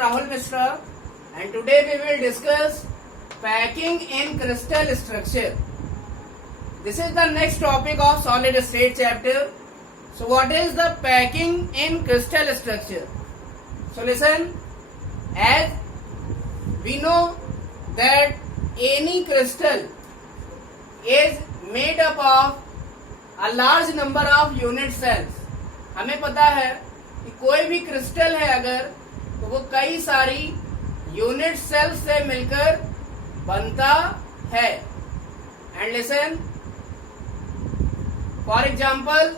Rahul Mishra and today we will discuss packing in crystal structure. This is the next topic of solid state chapter. So what is the packing in crystal structure? So listen, as we know that any crystal is made up of a large number of unit cells. हमें पता है कि कोई भी crystal है अगर तो वो कई सारी यूनिट सेल्स से मिलकर बनता है. And listen, for example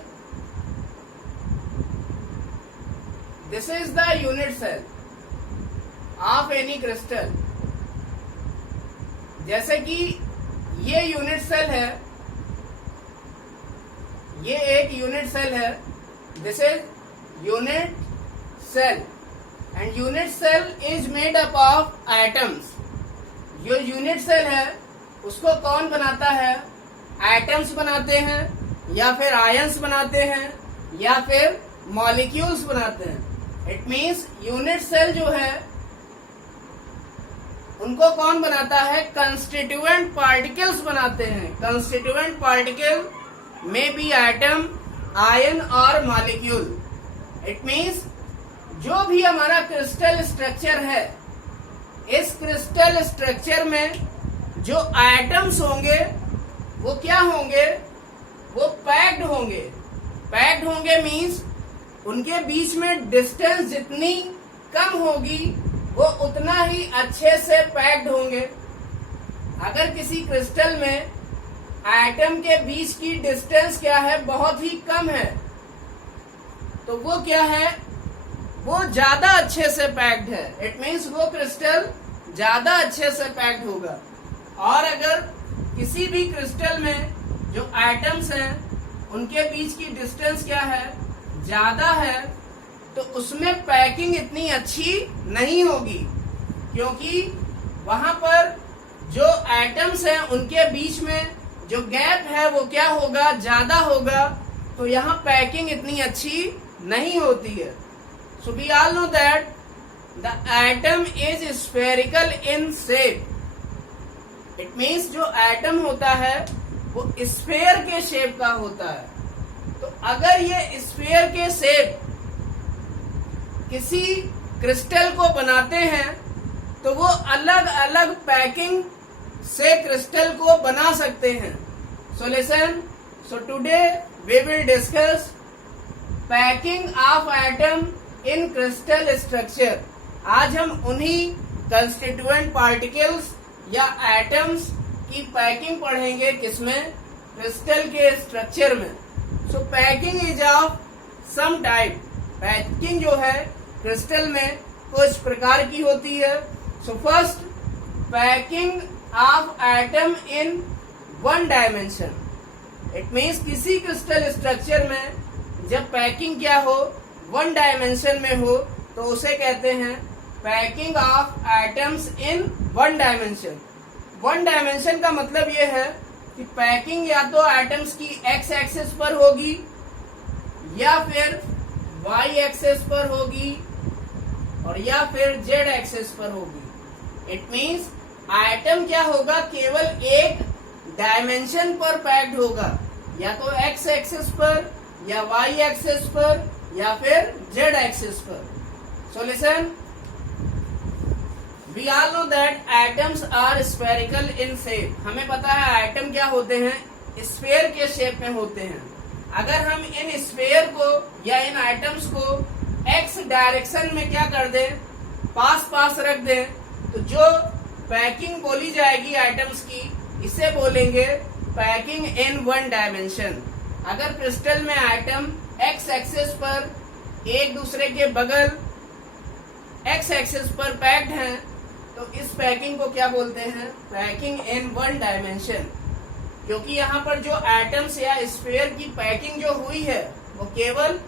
this is the unit cell of any crystal. जैसे कि ये यूनिट सेल है, ये एक यूनिट सेल है. This is unit cell and unit cell is made up of atoms. जो यूनिट सेल है उसको कौन बनाता है? एटम्स बनाते हैं या फिर आयंस बनाते हैं या फिर मॉलिक्यूल्स बनाते हैं. इट मीन्स यूनिट सेल जो है उनको कौन बनाता है? कंस्टिट्यूएंट पार्टिकल्स बनाते हैं. कंस्टिट्यूएंट पार्टिकल में बी एटम, आयन और मॉलिक्यूल. इट मीन्स जो भी हमारा क्रिस्टल स्ट्रक्चर है, इस क्रिस्टल स्ट्रक्चर में जो एटम्स होंगे वो क्या होंगे? वो पैक्ड होंगे. पैक्ड होंगे मीन्स उनके बीच में डिस्टेंस जितनी कम होगी वो उतना ही अच्छे से पैक्ड होंगे. अगर किसी क्रिस्टल में एटम के बीच की डिस्टेंस क्या है? बहुत ही कम है, तो वो क्या है? वो ज्यादा अच्छे से पैक्ड है. इट मीन्स वो क्रिस्टल ज्यादा अच्छे से पैक्ड होगा. और अगर किसी भी क्रिस्टल में जो एटम्स हैं उनके बीच की डिस्टेंस क्या है? ज्यादा है, तो उसमें पैकिंग इतनी अच्छी नहीं होगी, क्योंकि वहां पर जो एटम्स हैं उनके बीच में जो गैप है वो क्या होगा? ज्यादा होगा. तो यहाँ पैकिंग इतनी अच्छी नहीं होती है. So we all know that the atom is spherical in shape. It means जो एटम होता है वो स्फेयर के शेप का होता है. तो अगर ये स्फेयर के शेप किसी क्रिस्टल को बनाते हैं तो वो अलग अलग पैकिंग से क्रिस्टल को बना सकते हैं. So listen, so today we will discuss packing of atom in crystal structure. आज हम उन्हीं कंस्टिट्यूएंट पार्टिकल्स या एटम्स की पैकिंग पढ़ेंगे. किसमें? क्रिस्टल के स्ट्रक्चर में. So packing is of some type. Packing जो है क्रिस्टल में कुछ प्रकार की होती है. So first, packing of atom in one dimension. It means किसी क्रिस्टल स्ट्रक्चर में जब पैकिंग क्या हो? वन डायमेंशन में हो, तो उसे कहते हैं packing of atoms in one dimension. One dimension का मतलब ये है कि पैकिंग या तो एटम्स की एक्स एक्सिस पर होगी या फिर वाई एक्सिस पर होगी और या फिर जेड एक्सिस पर होगी. इट मीन्स एटम क्या होगा? केवल एक डायमेंशन पर पैक्ड होगा, या तो एक्स एक्सिस पर या वाई एक्सिस पर या फिर जेड एक्सिस पर. So listen, we all know that atoms are spherical in shape. हमें पता है एटम क्या होते हैं? स्फेयर के शेप में होते हैं. अगर हम इन स्फेयर को या इन एटम्स को एक्स डायरेक्शन में क्या कर दें? पास पास रख दें, तो जो पैकिंग बोली जाएगी एटम्स की, इसे बोलेंगे पैकिंग इन वन डायमेंशन. अगर क्रिस्टल में एटम एक्स एक्सिस पर एक दूसरे के बगल एक्स एक्सिस पर पैक्ड हैं, तो इस पैकिंग को क्या बोलते हैं? Packing in one dimension. क्योंकि यहाँ पर जो एटम्स या स्फीयर की पैकिंग जो हुई है वो केवल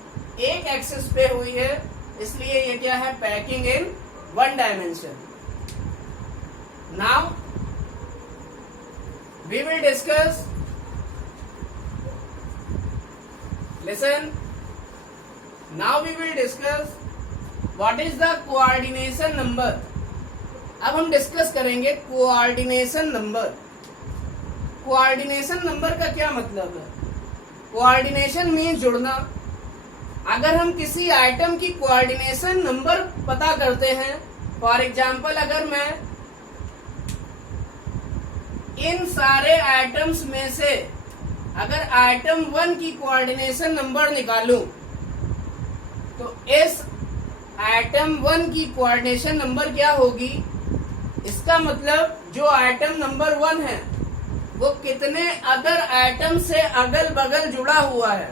एक एक्सिस पे हुई है, इसलिए ये क्या है? Packing in one dimension. Now we will discuss, listen, now we will discuss what is the coordination number. अब हम डिस्कस करेंगे कोऑर्डिनेशन नंबर। कोऑर्डिनेशन नंबर का क्या मतलब है? कोऑर्डिनेशन मीन्स जुड़ना। अगर हम किसी आइटम की कोऑर्डिनेशन नंबर पता करते हैं, फॉर एग्जाम्पल अगर मैं इन सारे आइटम्स में से अगर आइटम 1 की कोऑर्डिनेशन नंबर निकालूं, तो इस आइटम 1 की कोऑर्डिनेशन नंबर क्या होगी? इसका मतलब जो आइटम नंबर 1 है वो कितने अदर आइटम से अगल बगल जुड़ा हुआ है,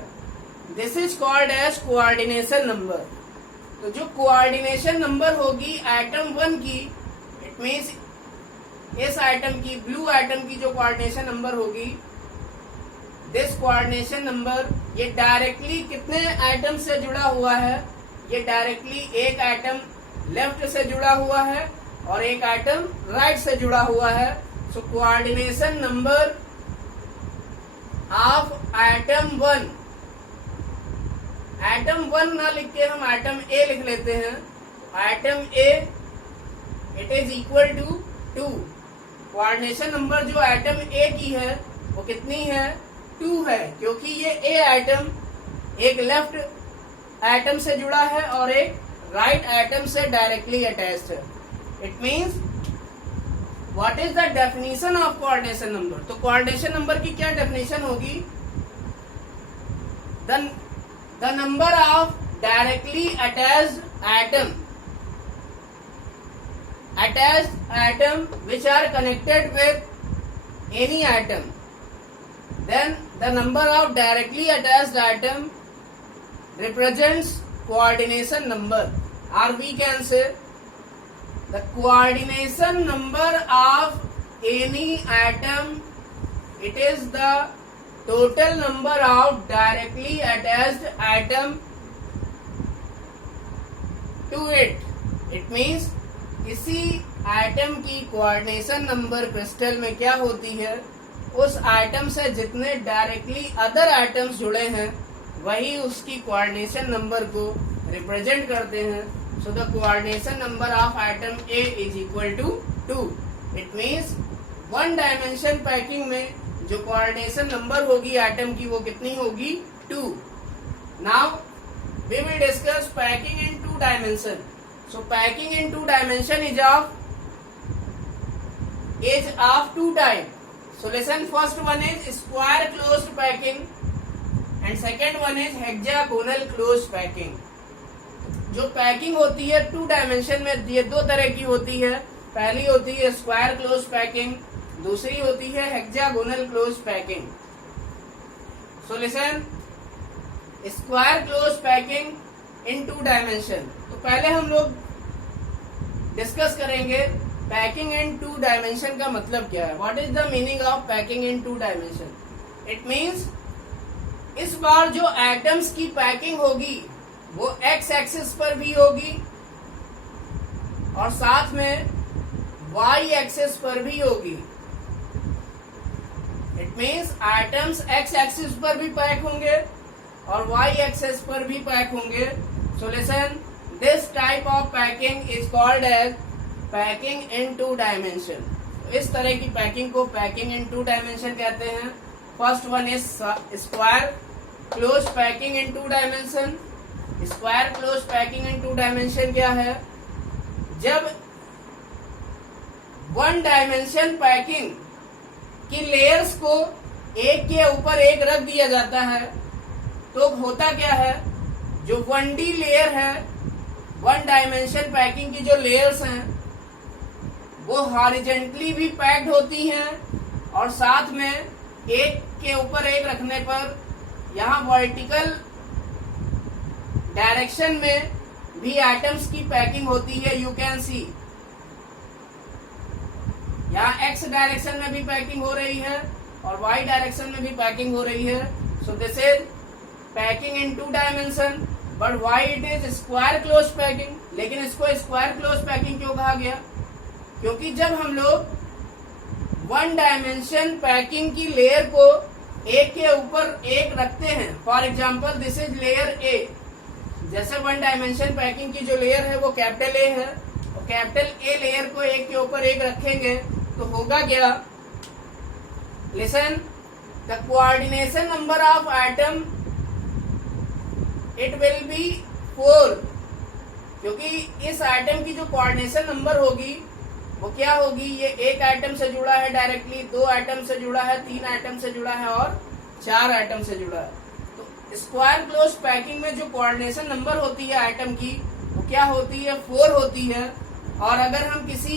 this is called as coordination number. तो जो कोऑर्डिनेशन नंबर होगी आइटम 1 की, इट मीन्स इस आइटम की, ब्लू आइटम की जो कोऑर्डिनेशन नंबर होगी, दिस कोऑर्डिनेशन नंबर, ये डायरेक्टली कितने आइटम से जुड़ा हुआ है? ये डायरेक्टली एक आइटम लेफ्ट से जुड़ा हुआ है और एक आइटम राइट से जुड़ा हुआ है। So coordination number of item 1, item 1 ना लिख के हम आइटम ए लिख लेते हैं। Atom A it is equal to 2। Coordination number जो आइटम ए की है वो कितनी है? 2 है, क्योंकि ये ए आइटम एक लेफ्ट आइटम से जुड़ा है और एक राइट आइटम से डायरेक्टली अटैच्ड है। It means what is the definition of coordination number. तो कोऑर्डिनेशन नंबर की क्या डेफिनेशन होगी? The number of directly attached atom which are connected with any atom, then the number of directly attached atom represents coordination number, or we can say the coordination number of any atom, it is the total number of directly attached atom to it. It means किसी item की coordination number crystal में क्या होती है? उस item से जितने directly other items जुड़े हैं वही उसकी कोऑर्डिनेशन नंबर को रिप्रेजेंट करते हैं। So the coordination number of atom A is equal to 2। It means 1 dimension packing में जो कोऑर्डिनेशन नंबर होगी आइटम की वो कितनी होगी? 2। Now we will discuss packing in 2 dimension. So packing in 2 dimension is of 2 type. So listen, first one is square closed packing and second one is hexagonal closed packing. जो packing होती है 2 dimension में ये 2 तरह की होती है। पहली होती है स्क्वायर क्लोज पैकिंग, दूसरी होती है hexagonal close packing. So listen, square close packing in 2 dimension. तो पहले हम लोग डिस्कस करेंगे पैकिंग इन 2 डायमेंशन का मतलब क्या है। What is the meaning of packing in 2 dimension? It means इस बार जो एटम्स की पैकिंग होगी वो एक्स एक्सिस पर भी होगी और साथ में वाई एक्सिस पर भी होगी। It means atoms x axis पर भी पैक होंगे और वाई एक्सिस पर भी पैक होंगे। So listen, this type of packing is called as packing in 2 dimension. इस तरह की पैकिंग को पैकिंग इन 2 डायमेंशन कहते हैं। First one is square close packing in 2 dimension. Square close packing in 2 dimension क्या है? जब 1 डायमेंशन पैकिंग की लेयर्स को एक के ऊपर एक रख दिया जाता है तो होता क्या है, जो 1D लेयर है, 1 डायमेंशन पैकिंग की जो लेयर्स हैं वो हॉरिजॉन्टली भी पैक्ड होती हैं और साथ में एक के ऊपर एक रखने पर यहाँ वर्टिकल डायरेक्शन में भी एटम्स की पैकिंग होती है। यू कैन सी यहाँ एक्स डायरेक्शन में भी पैकिंग हो रही है और वाई डायरेक्शन में भी पैकिंग हो रही है। So this is packing in 2 dimension. But why it is square close packing. लेकिन इसको स्क्वायर क्लोज पैकिंग क्यों कहा गया? क्योंकि जब हम लोग 1 डायमेंशन पैकिंग की लेयर को एक के ऊपर एक रखते हैं, for example this is layer A, जैसे वन डायमेंशन पैकिंग की जो लेयर है वो कैपिटल ए है, और कैपिटल ए लेयर को एक के ऊपर एक रखेंगे तो होगा क्या, listen, the coordination number of atom it will B 4, क्योंकि इस एटम की जो कोऑर्डिनेशन नंबर होगी वो क्या होगी, ये एक एटम से जुड़ा है डायरेक्टली, 2 एटम से जुड़ा है, 3 एटम से जुड़ा है और 4 एटम से जुड़ा है। तो स्क्वायर क्लोज पैकिंग में जो कोऑर्डिनेशन नंबर होती है एटम की वो क्या होती है, 4 होती है। और अगर हम किसी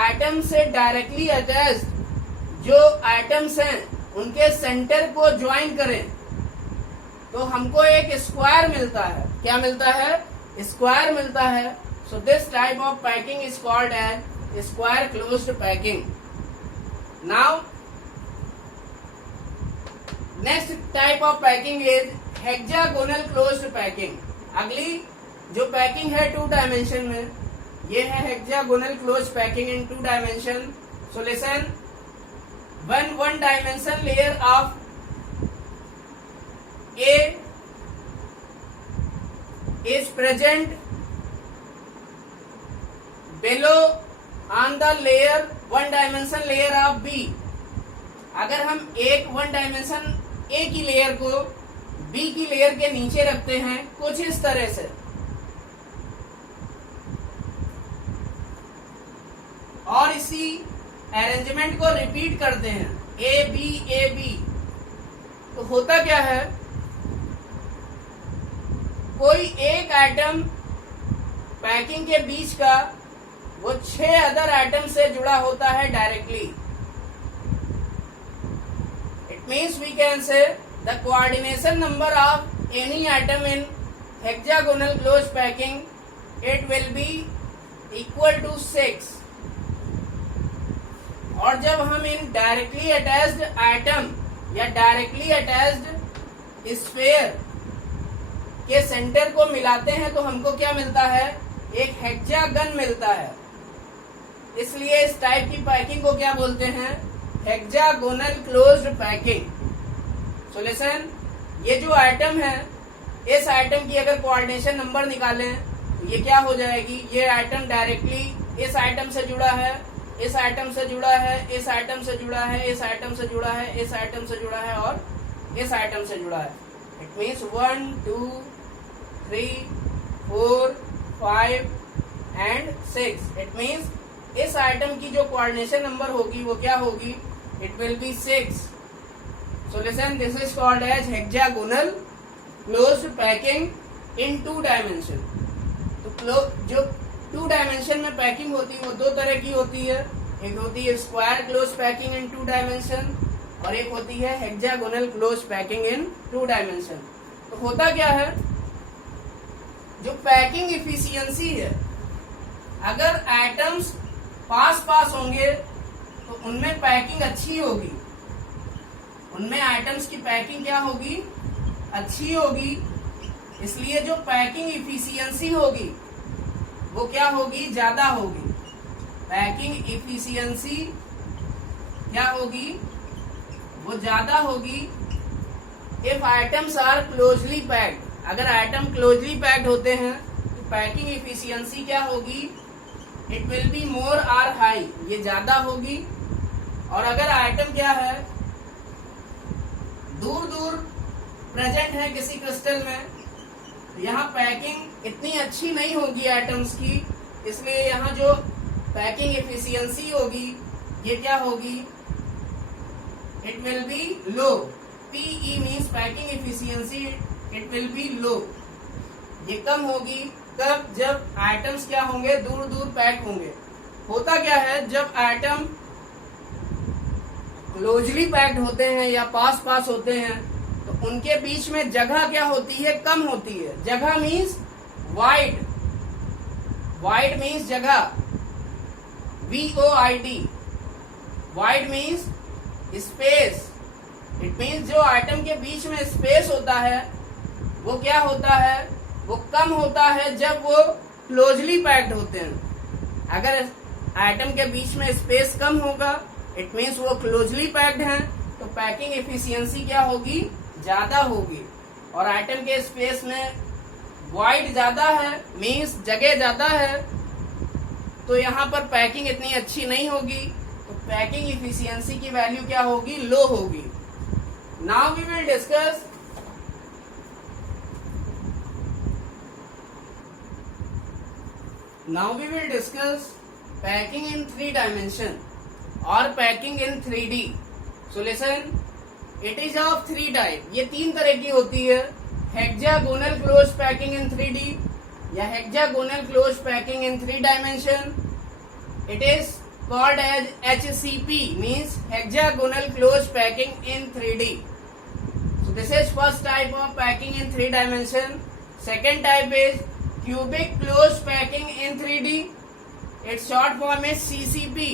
एटम से डायरेक्टली अटैच्ड जो एटम्स हैं उनके सेंटर को ज्वाइन करें तो हमको एक स्क्वायर मिलता है। क्या मिलता है, स्क्वायर मिलता है। So this type of packing is called as square closed packing. Now next type of packing is hexagonal closed packing. अगली जो पैकिंग है 2 डायमेंशन में, ये है hexagonal closed packing in 2 dimension. So listen, when one dimension layer of A is present below on the layer one dimension layer of B, अगर हम एक one dimension ए की लेयर को बी की लेयर के नीचे रखते हैं कुछ इस तरह से, और इसी अरेंजमेंट को रिपीट करते हैं ए बी, तो होता क्या है, कोई एक एटम पैकिंग के बीच का वो 6 अदर एटम से जुड़ा होता है directly. It means we can say the coordination number of any atom in hexagonal close packing it will be equal to 6। और जब हम इन डायरेक्टली अटैच्ड एटम या डायरेक्टली अटैच्ड स्फीयर के सेंटर को मिलाते हैं तो हमको क्या मिलता है, एक हेक्सागन मिलता है। इसलिए इस टाइप की पैकिंग को क्या बोलते हैं, hexagonal closed packing. So listen, ये जो आइटम है इस आइटम की अगर कोऑर्डिनेशन नंबर निकालें तो ये क्या हो जाएगी, ये आइटम डायरेक्टली इस आइटम से जुड़ा है, इस आइटम से जुड़ा है, इस आइटम से जुड़ा है, इस आइटम से जुड़ा है, इस आइटम से जुड़ा है और इस आइटम से जुड़ा है। It means 1 2 3 4 5 and 6। It means इस आइटम की जो कोऑर्डिनेशन नंबर होगी वो क्या होगी, it will be 6। So listen, this is called as hexagonal closed packing in 2 dimension. तो जो 2 डायमेंशन में पैकिंग होती है वो 2 तरह की होती है, एक होती है square close packing in 2 dimension और एक होती है hexagonal close packing in 2 dimension. तो होता क्या है, जो पैकिंग इफिशियंसी है, अगर एटम्स पास होंगे तो उनमें पैकिंग अच्छी होगी, उनमें एटम्स की पैकिंग क्या होगी, अच्छी होगी। इसलिए जो पैकिंग इफिशियंसी होगी वो क्या होगी, ज्यादा होगी। पैकिंग इफिशियंसी क्या होगी, वो ज्यादा होगी if atoms are closely packed. अगर आइटम क्लोजली पैक्ड होते हैं तो पैकिंग इफिशियंसी क्या होगी, it will be more or high, ये ज्यादा होगी। और अगर आइटम क्या है, दूर दूर प्रेजेंट है किसी क्रिस्टल में, यहाँ पैकिंग इतनी अच्छी नहीं होगी एटम्स की, इसलिए यहाँ जो पैकिंग एफिशिएंसी होगी ये क्या होगी, it will be low. PE means packing efficiency, it will be low, ये कम होगी। कब, जब आइटम्स क्या होंगे, दूर दूर पैक होंगे। होता क्या है, जब आइटम क्लोजली पैक्ड होते हैं या पास होते हैं तो उनके बीच में जगह क्या होती है, कम होती है। जगह मीन्स वाइड, वाइड मीन्स जगह, VOID, wide means space. It means जो आइटम के बीच में स्पेस होता है वो क्या होता है, वो कम होता है जब वो क्लोजली पैक्ड होते हैं। अगर आइटम के बीच में स्पेस कम होगा, इट मीन्स वो क्लोजली पैक्ड हैं, तो पैकिंग एफिशिएंसी क्या होगी, ज्यादा होगी। और एटम के स्पेस में वॉइड ज्यादा है, मीन्स जगह ज्यादा है, तो यहाँ पर पैकिंग इतनी अच्छी नहीं होगी, तो पैकिंग इफिशियंसी की वैल्यू क्या होगी, लो होगी। Now we will discuss packing in 3 dimension और packing in 3D। So listen, it is of 3 type. ये 3 तरह की होती है, hexagonal close packing in 3D या hexagonal close packing in 3 dimension. It is called as HCP, means hexagonal closed packing in 3D. So this is first type of packing in 3 dimension. Second type is cubic closed packing in 3D. Its short form is CCP,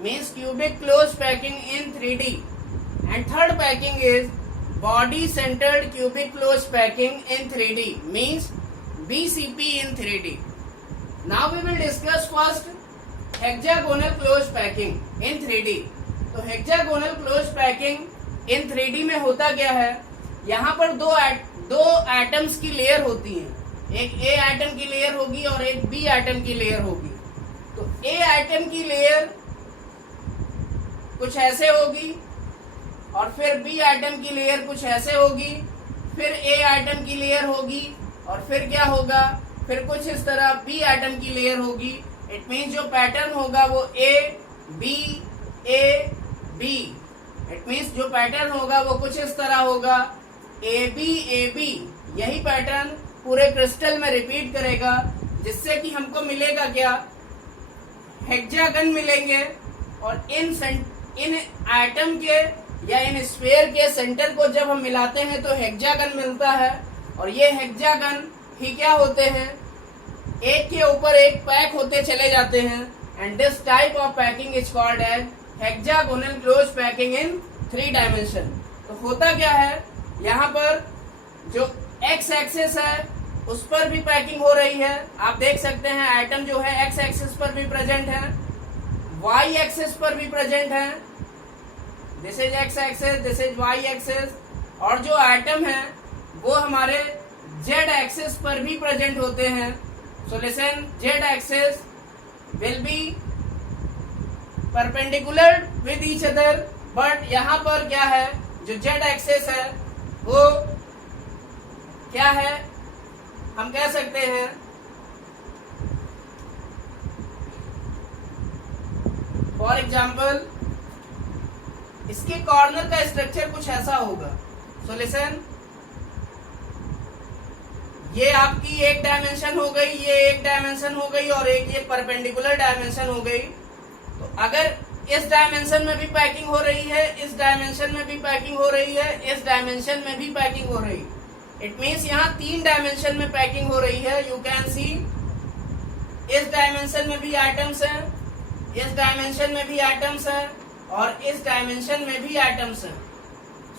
means cubic closed packing in 3D. And third packing is body centered cubic closed packing in 3D, means BCP in 3D. Now we will discuss first hexagonal close packing in 3D। तो hexagonal close packing in 3D में होता क्या है, यहाँ पर दो atoms की layer होती है, एक ए एटम की लेयर होगी और एक बी एटम की लेयर होगी। तो ए एटम की लेयर कुछ ऐसे होगी और फिर बी एटम की लेयर कुछ ऐसे होगी, फिर ए एटम की लेयर होगी और फिर क्या होगा, फिर कुछ इस तरह बी एटम की लेयर होगी। इट मीन्स जो पैटर्न होगा वो ए बी इट मीन्स जो पैटर्न होगा वो कुछ इस तरह होगा, ए बी। यही पैटर्न पूरे क्रिस्टल में रिपीट करेगा, जिससे कि हमको मिलेगा क्या, हेक्सागन मिलेंगे। और इन एटम के या इन स्फीयर के सेंटर को जब हम मिलाते हैं तो हेक्सागन मिलता है। और ये हेक्सागन ही क्या होते हैं, एक के ऊपर एक पैक होते चले जाते हैं। And this type of packing is called as hexagonal close packing in 3 dimension. तो होता क्या है, यहाँ पर जो एक्स एक्सिस है उस पर भी पैकिंग हो रही है। आप देख सकते हैं एटम जो है एक्स एक्सिस पर भी प्रेजेंट है, वाई एक्सिस पर भी प्रेजेंट है। This is x axis, this is y axis. और जो एटम है वो हमारे जेड एक्सिस पर भी प्रेजेंट होते हैं। So listen, Z axis will be perpendicular with each other, but यहाँ पर क्या है, जो Z axis है वो क्या है, हम कह सकते हैं फॉर एग्जाम्पल इसके कॉर्नर का स्ट्रक्चर कुछ ऐसा होगा। सो लिसन, ये आपकी एक डायमेंशन हो गई, ये एक डायमेंशन हो गई और एक ये परपेंडिकुलर डायमेंशन हो गई। तो अगर इस डायमेंशन में भी पैकिंग हो रही है, इस डायमेंशन में भी पैकिंग हो रही है, इस डायमेंशन में भी पैकिंग हो रही है, इट मीन्स यहाँ 3 डायमेंशन में पैकिंग हो रही है। यू कैन सी इस डायमेंशन में भी एटम्स हैं, इस डायमेंशन में भी एटम्स हैं और इस डायमेंशन में भी एटम्स हैं।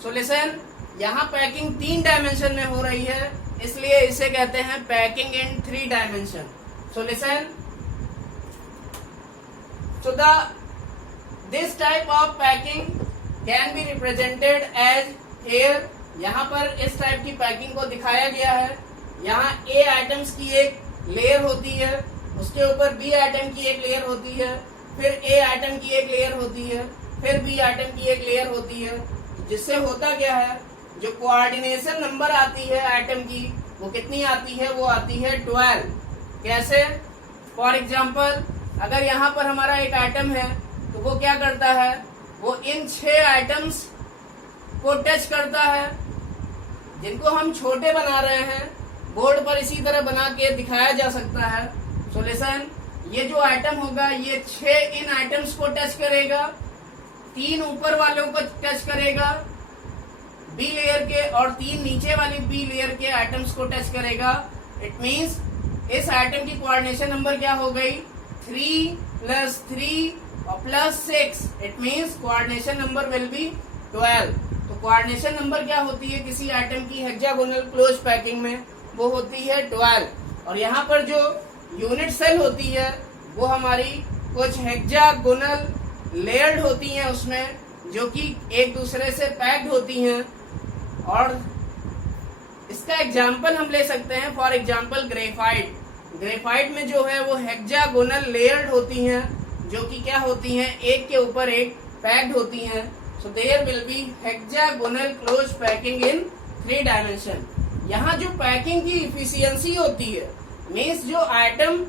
सो लिसन, यहाँ पैकिंग 3 डायमेंशन में हो रही है, इसलिए इसे कहते हैं packing in 3 dimension. So listen, so this type of packing can be represented as here. यहाँ पर इस टाइप की पैकिंग को दिखाया गया है। यहाँ ए एटम्स की एक लेयर होती है, उसके ऊपर बी एटम की एक लेयर होती है, फिर ए एटम की एक लेयर होती है, फिर बी एटम की एक लेयर होती है। जिससे होता क्या है, जो कोऑर्डिनेशन नंबर आती है एटम की वो कितनी आती है, वो आती है 12। कैसे, फॉर एग्जाम्पल अगर यहाँ पर हमारा एक एटम है तो वो क्या करता है, वो इन 6 एटम्स को टच करता है, जिनको हम छोटे बना रहे हैं। बोर्ड पर इसी तरह बना के दिखाया जा सकता है। सो लिसन, ये जो एटम होगा ये 6 इन एटम्स को टच करेगा, 3 ऊपर वालों को टच करेगा बी लेयर के और 3 नीचे वाली बी लेयर के एटम्स को टच करेगा। इट मींस इस एटम की कोऑर्डिनेशन नंबर क्या हो गई, 3 + 3 और +6। It means coordination number will be 12। तो कोऑर्डिनेशन नंबर क्या होती है किसी एटम की हेक्सागोनल क्लोज पैकिंग में, वो होती है 12। और यहाँ पर जो यूनिट सेल होती है वो हमारी कुछ हेक्सागोनल लेयर्ड होती हैं उसमें, जो कि एक दूसरे से पैक्ड होती हैं और इसका एग्जाम्पल हम ले सकते हैं, फॉर एग्जाम्पल ग्रेफाइट। ग्रेफाइट में जो है वो हेक्सागोनल लेयर्ड होती हैं, जो कि क्या होती हैं, एक के ऊपर एक पैक्ड होती हैं। So there will be hexagonal close packing in 3 dimension. यहाँ जो पैकिंग की इफिशियंसी होती है, मीन्स जो आइटम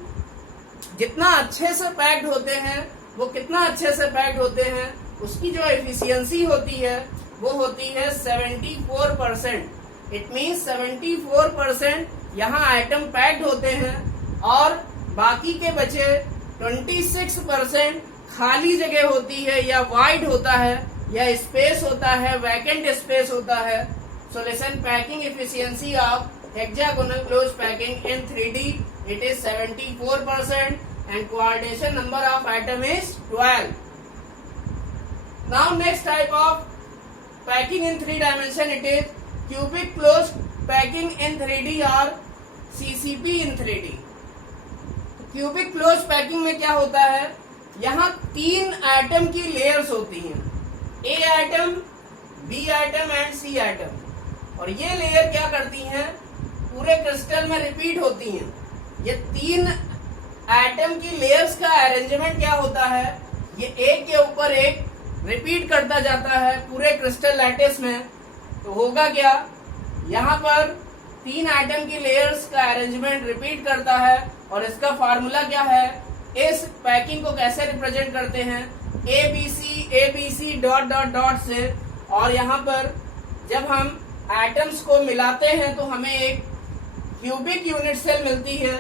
जितना अच्छे से पैक्ड होते हैं, वो कितना अच्छे से पैक्ड होते हैं, उसकी जो एफिशिएंसी होती है वो होती है 74%। इट मीन्स 74% यहाँ आइटम पैक्ड होते हैं और बाकी के बचे 26% खाली जगह होती है या वाइड होता है या स्पेस होता है, वैकेंट स्पेस होता है। So listen, packing efficiency of hexagonal close packing in 3D, it is 74% and coordination number of atom is 12. Now next type of packing in 3 dimension, it is cubic closed packing in 3D or CCP in 3D. Cubic close packing में क्या होता है, यहाँ 3 atom की layers होती हैं, A atom, B atom and C atom. और ये लेयर क्या करती हैं, पूरे क्रिस्टल में रिपीट होती हैं। ये 3 एटम की लेयर्स का अरेंजमेंट क्या होता है, ये एक के ऊपर एक रिपीट करता जाता है पूरे क्रिस्टल लैटिस में। तो होगा क्या, यहाँ पर 3 एटम की लेयर्स का अरेंजमेंट रिपीट करता है और इसका फार्मूला क्या है, इस पैकिंग को कैसे रिप्रेजेंट करते हैं, A B C dot dot dot से। और यहाँ पर जब हम एटम्स को मिलाते हैं तो हमें एक क्यूबिक यूनिट सेल मिलती है।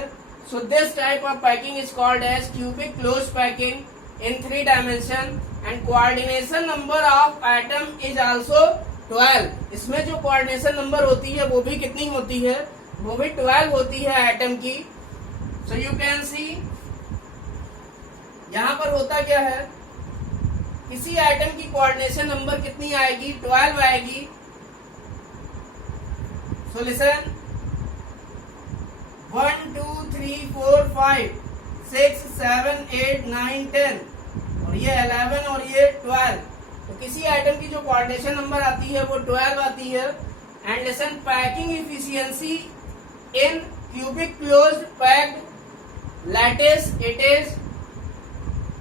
So this type of packing is called as cubic close packing in 3 dimension and coordination number of atom is also 12। इसमें जो कोऑर्डिनेशन नंबर होती है वो भी कितनी होती है, वो भी 12 होती है एटम की। सो यू कैन सी यहाँ पर होता क्या है, किसी आइटम की कोऑर्डिनेशन नंबर कितनी आएगी, 12 आएगी। सो लिसन, 1 2 3 4 5 6 7 8 9 10 और ये 11 और ये 12। तो किसी आइटम की जो कोऑर्डिनेशन नंबर आती है वो 12 आती है। And listen, packing efficiency in cubic closed packed lattice, it is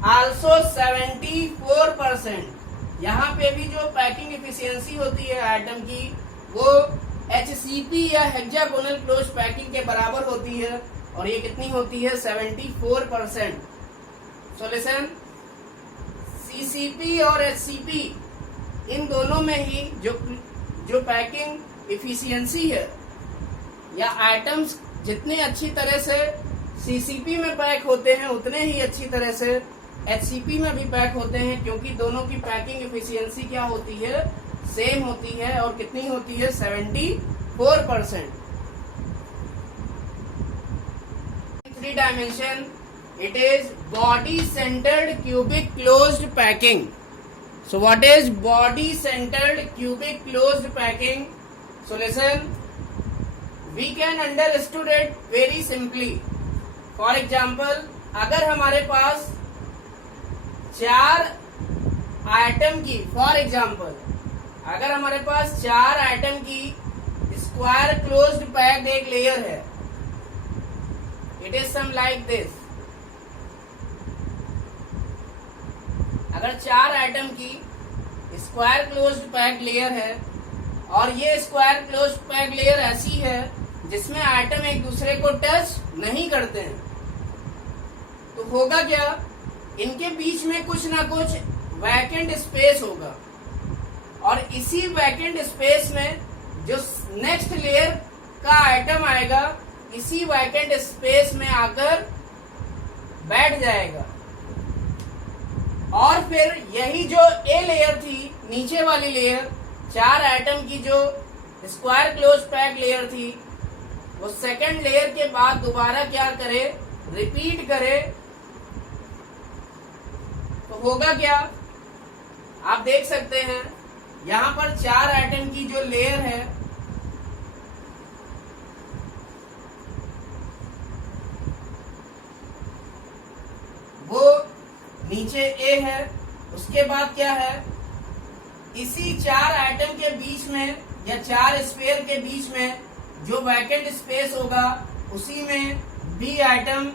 also 74%। यहाँ पे भी जो पैकिंग इफिशियंसी होती है आइटम की वो HCP या हेक्सागोनल क्लोज पैकिंग के बराबर होती है और ये कितनी होती है, 74%। सो लिसन, CCP और HCP इन दोनों में ही जो पैकिंग इफिशियंसी है या आइटम्स जितने अच्छी तरह से CCP में पैक होते हैं उतने ही अच्छी तरह से HCP में भी पैक होते हैं, क्योंकि दोनों की पैकिंग इफिशियंसी क्या होती है, सेम होती है और कितनी होती है, 74%। 3 dimension, it is body centered cubic closed packing. So what is body centered cubic closed packing? So listen, we can understood it very simply. For example, अगर हमारे पास 4 आइटम की, फॉर एग्जाम्पल अगर हमारे पास 4 आइटम की स्क्वायर क्लोज्ड पैक्ड एक layer है, it is some like this. अगर 4 आइटम की स्क्वायर क्लोज्ड पैक्ड लेयर है और ये स्क्वायर क्लोज्ड पैक्ड लेयर ऐसी है जिसमें आइटम एक दूसरे को टच नहीं करते हैं, तो होगा क्या, इनके बीच में कुछ ना कुछ वैकेंट स्पेस होगा और इसी वैकेंट स्पेस में जो नेक्स्ट लेयर का आइटम आएगा इसी वैकेंट स्पेस में आकर बैठ जाएगा। और फिर यही जो ए लेयर थी, नीचे वाली लेयर, 4 आइटम की जो स्क्वायर क्लोज पैक लेयर थी, वो सेकंड लेयर के बाद दोबारा क्या करे, रिपीट करे। तो होगा क्या, आप देख सकते हैं यहाँ पर 4 आइटम की जो लेयर है वो नीचे ए है, उसके बाद क्या है, इसी 4 आइटम के बीच में या 4 स्फीयर के बीच में जो वैकेंट स्पेस होगा उसी में बी एटम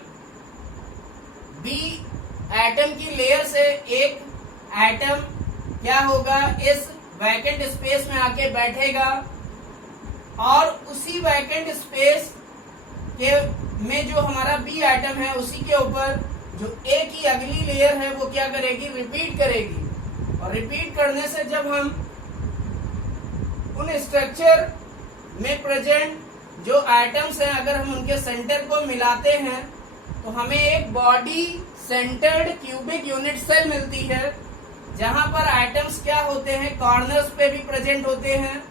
की लेयर से एक एटम क्या होगा, इस वैकेंट स्पेस में आके बैठेगा और उसी वैकेंट स्पेस के में जो हमारा बी एटम है उसी के ऊपर जो ए की अगली लेयर है वो क्या करेगी, रिपीट करेगी। और रिपीट करने से जब हम उन स्ट्रक्चर में प्रेजेंट जो एटम्स हैं अगर हम उनके सेंटर को मिलाते हैं तो हमें एक body centred cubic unit cell मिलती है, जहां पर एटम्स क्या होते हैं, कॉर्नर्स पे भी प्रेजेंट होते हैं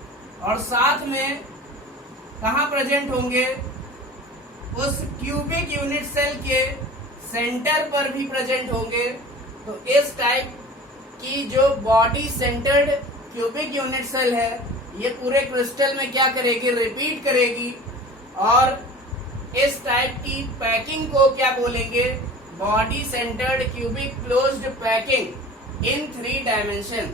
और साथ में कहां प्रेजेंट होंगे, उस क्यूबिक यूनिट सेल के सेंटर पर भी प्रेजेंट होंगे। तो इस टाइप की जो body centred cubic unit cell है ये पूरे क्रिस्टल में क्या करेगी, रिपीट करेगी और इस टाइप की पैकिंग को क्या बोलेंगे, body centred cubic closed packing in 3 dimension.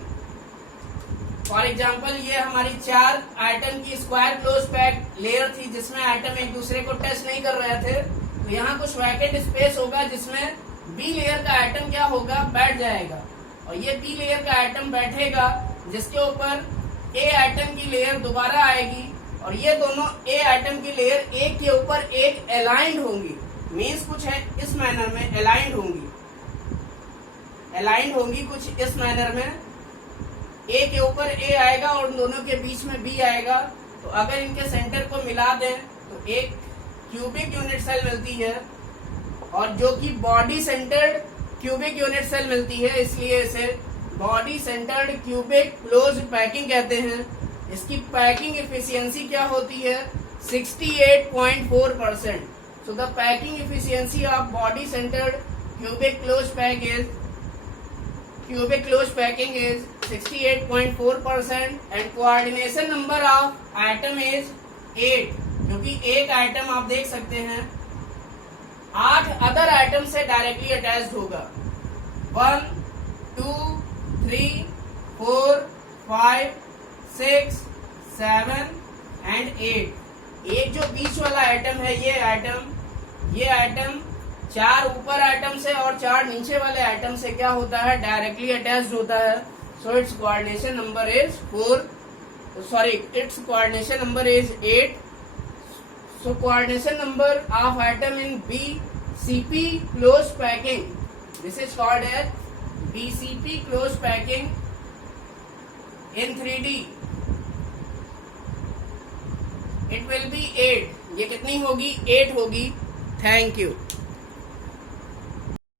For example ये हमारी 4 आइटम की स्क्वायर क्लोज पैक लेयर थी जिसमें आइटम एक दूसरे को टच नहीं कर रहे थे, तो यहाँ कुछ वैकेंट स्पेस होगा जिसमें बी लेयर का आइटम क्या होगा, बैठ जाएगा और ये बी लेयर का आइटम बैठेगा जिसके ऊपर ए आइटम की लेयर दोबारा आएगी और ये दोनों ए आइटम की लेयर एक के ऊपर एक अलाइंड होंगी, मीन्स कुछ है इस मैनर में अलाइंड होंगी कुछ इस मैनर में, ए के ऊपर ए आएगा और दोनों के बीच में बी आएगा। तो अगर इनके सेंटर को मिला दें तो एक क्यूबिक यूनिट सेल मिलती है और जो कि body centred cubic unit cell मिलती है, इसलिए इसे body centred cubic closed packing कहते हैं। इसकी पैकिंग एफिशिएंसी क्या होती है, 68.4%। So the packing efficiency of body centred cubic closed packing is 68.4% and coordination number of item is 8, क्योंकि एक आइटम आप देख सकते हैं 8 अदर आइटम से डायरेक्टली अटैच्ड होगा। 1, 2, 3, 4, 5, 6, 7 एंड 8। एक जो बीच वाला आइटम है ये आइटम 4 ऊपर आइटम से और 4 नीचे वाले आइटम से क्या होता है, डायरेक्टली अटैच्ड होता है। So it's coordination number is 8। So coordination number of atom in BCP closed packing, this is called as BCP closed packing in 3D. It will be 8. ये कितनी होगी, 8 होगी। Thank you.